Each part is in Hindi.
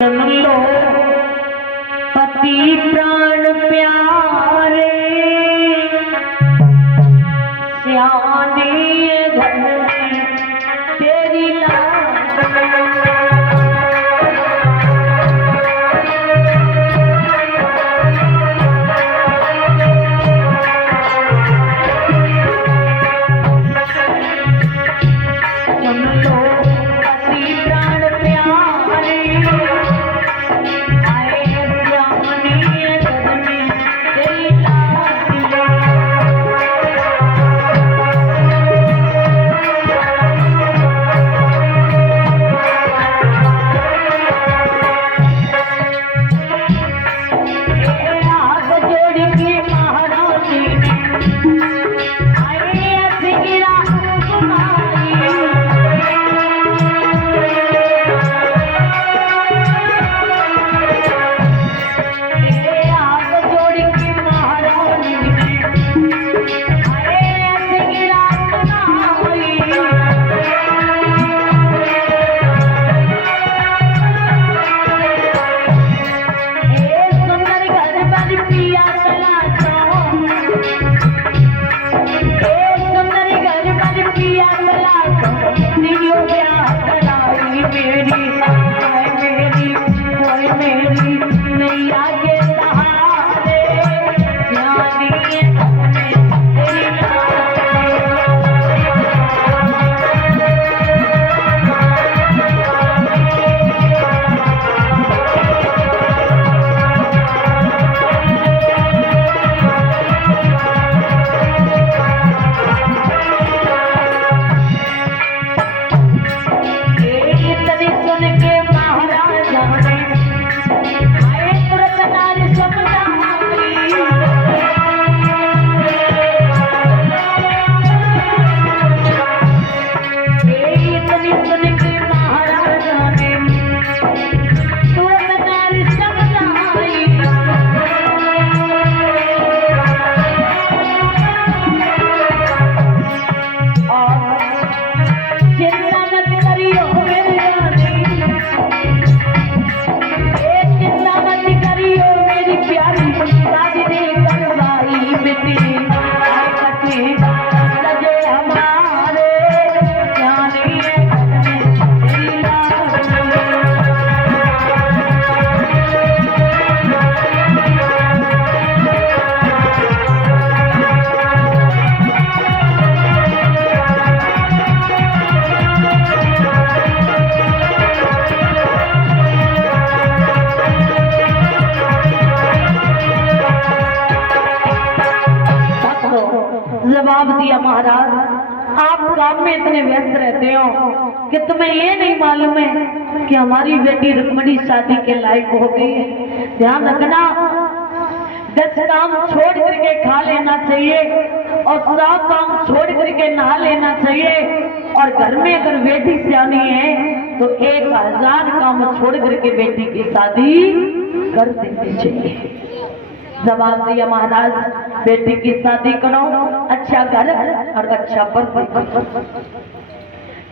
सुन लो पति प्राण प्यारे, सियाने घर में तेरी लाज। सुन लो पति प्राण प्यारे, जवाब दिया महाराज, आप काम में इतने व्यस्त रहते हो कि तुम्हें ये नहीं मालूम है कि हमारी बेटी रुक्मणी शादी के लायक हो गई है। ध्यान रखना, 10 काम छोड़ करके खा लेना चाहिए और 100 काम छोड़ करके नहा लेना चाहिए, और घर में अगर बेटी सियानी है तो 1000 काम छोड़ करके बेटी की शादी कर देनी चाहिए। जवाब दिया महाराज, बेटी की शादी करो, अच्छा घर और अच्छा पति।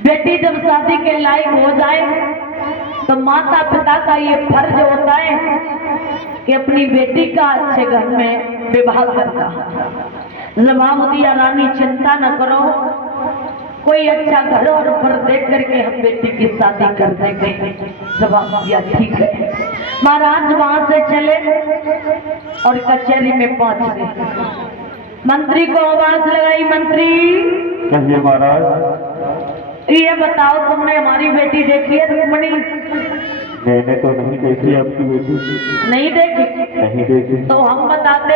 बेटी जब शादी के लायक हो जाए तो माता पिता का ये फर्ज होता है कि अपनी बेटी का अच्छे घर में विवाह करना। जवाब दिया रानी, चिंता न करो, कोई अच्छा घर और ऊपर देख करके हम बेटी की शादी कर देंगे। जवाब दिया ठीक है। महाराज वहां से चले और कचहरी में पहुंच गए। मंत्री को आवाज लगाई, मंत्री कहिए महाराज। ये बताओ, तुमने हमारी बेटी देखी है रुक्मणी? मैंने तो नहीं देखी आपकी बेटी। नहीं देखी? नहीं देखी। तो हम बताते,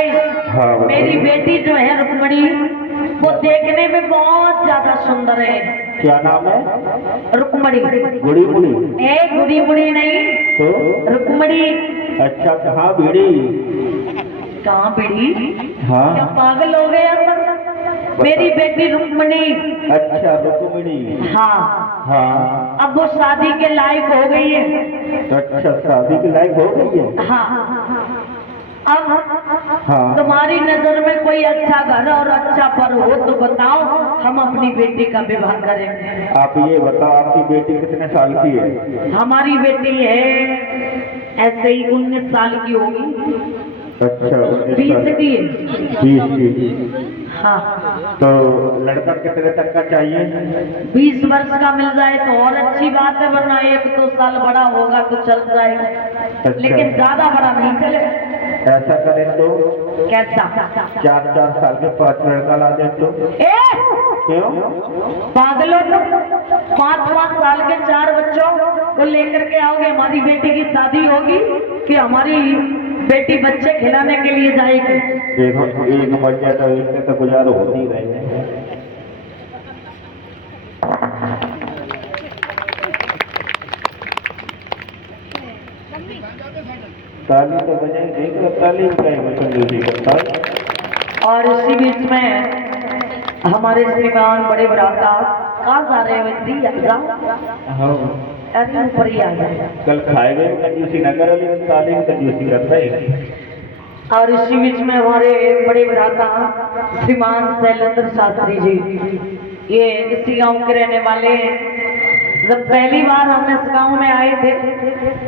हाँ, मेरी बेटी जो है रुक्मणी, वो देखने में बहुत ज्यादा सुंदर है। क्या नाम है? रुक्मणी। गुड़ी मुड़ी? गुड़ी मुड़ी नहीं तो रुक्मणी। अच्छा, कहाँ बीड़ी? कहाँ बीड़ी? हाँ, क्या पागल हो गया सब? मेरी बेटी रुक्मणी। अच्छा, रुक्मिणी। हाँ हाँ, अब वो शादी के लायक हो गई है। अच्छा, शादी के लायक हो गई है। हाँ, अब हाँ, तुम्हारी नजर में कोई अच्छा घर और अच्छा पर हो तो बताओ, हम अपनी बेटी का विवाह करेंगे। आप ये बताओ, आपकी बेटी कितने साल की है? हमारी बेटी है ऐसे ही 19 साल की होगी। अच्छा 20 की है। 20 की। हाँ, तो लड़का कितने तक का चाहिए? 20 वर्ष का मिल जाए तो और अच्छी बात है, वरना 1-2 साल बड़ा होगा तो चल जाएगा, लेकिन ज्यादा बड़ा नहीं चले। ऐसा करें तो कैसा? 4-4 साल के 5 लड़का ला दे तो। ए क्यों? पागलों, तुम 5-5 साल के 4 बच्चों को लेकर के आओगे? हमारी बेटी की शादी होगी कि हमारी बेटी बच्चे खिलाने के लिए जाएगी? देखो एक बच्चे तो इससे तो गुजारा हो नहीं रहे हैं। ताली तो बजाई देखो, ताली बजाई कंजूसी करता है। और इसी बीच में हमारे श्रीमान बड़े भ्राता कहाँ जा रहे हो? इतनी हाँ अरे ऊपर ही आ गए। कल खाए गए कंजूसी न करो, लेकिन ताली में कंजूसी करता है। और इसी बीच में हमारे बड़े भ्राता श्रीमान शैलेंद्र शास्त्री जी, ये इसी गांव के रहने वाले हैं। जब पहली बार हम इस गांव में आए थे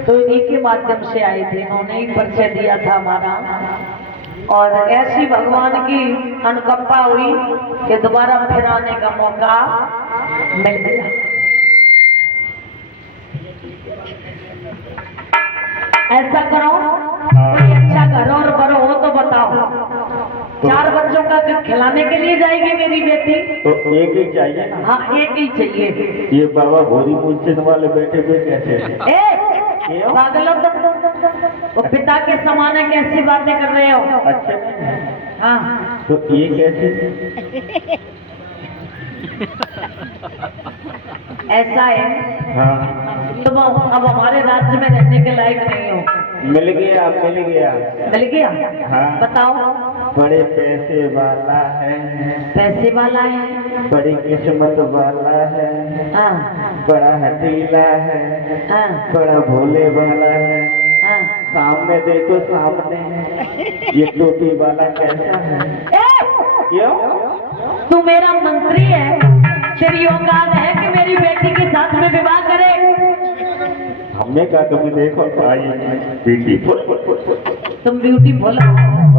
तो इन्हीं के माध्यम से आए थे, इन्होंने ही परिचय दिया था हमारा। और ऐसी भगवान की अनुकंपा हुई कि दोबारा फिर आने का मौका मिल गया। ऐसा करो, कोई अच्छा घर और बड़ो हो तो बताओ। 4 बच्चों का खिलाने के लिए जाएगी मेरी बेटी? तो एक ही चाहिए ना? हाँ, एक ही चाहिए। ये बाबा भोरी मूर्छित वाले बैठे हुए कैसे? पागलों, वो पिता के समान है, कैसी बातें कर रहे हो? अच्छा हाँ, तो ये कैसे? ऐसा है। हाँ तुम अब हमारे राज्य में रहने के लायक नहीं हो। मिल गया मिल गया। मिल गया? हाँ बताओ। बड़े पैसे वाला है, पैसे वाला है? बड़ी किस्मत वाला है, हाँ बड़ा हठीला है, हाँ बड़ा भोले वाला है। हाँ। सामने देखो सामने, ये टोपी वाला कैसा है? क्यों? तू मेरा मंत्री है, फिर योगाद है कि मेरी बेटी के साथ में विवाह करे? हमने कहा कभी देखो आई ब्यूटीफुल। तुम ब्यूटीफुल हो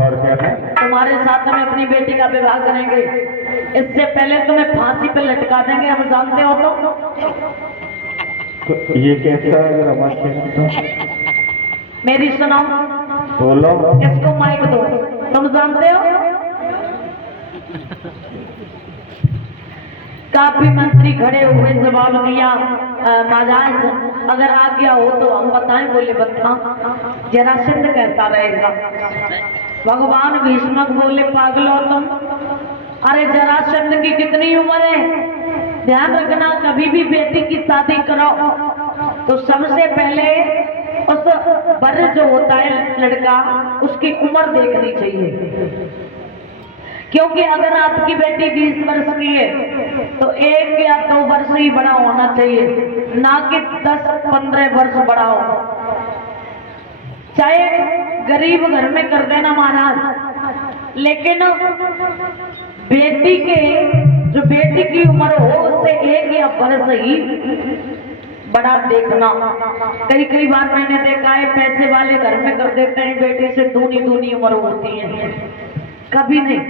और क्या है? तुम्हारे साथ में अपनी बेटी का विवाह करेंगे, इससे पहले तुम्हें फांसी पे लटका देंगे, हम जानते हो तो ये कैसा है अगर हमारे? मेरी सुनो, बोलो। इसको माइक दो। तुम जानते हो काफी मंत्री खड़े हुए जवाब दिया, महाराज अगर आ गया हो तो हम बताएं। बोले बता, जरासंध कैसा रहेगा? भगवान भीष्मक बोले पागलो तुम, अरे जरासंध की कितनी उम्र है? ध्यान रखना, कभी भी बेटी की शादी करो तो सबसे पहले उस वर जो होता है लड़का, उसकी उम्र देखनी चाहिए। क्योंकि अगर आपकी बेटी 20 वर्ष की है तो 1 या 2 वर्ष ही बड़ा होना चाहिए, ना कि 10-15 वर्ष बड़ा हो। चाहे गरीब घर में कर देना महाराज, लेकिन बेटी के जो बेटी की उम्र हो उससे 1 या वर्ष ही बड़ा देखना। कई बार मैंने देखा है पैसे वाले घर में कर देते हैं, बेटी से दूनी उम्र होती है। कभी नहीं।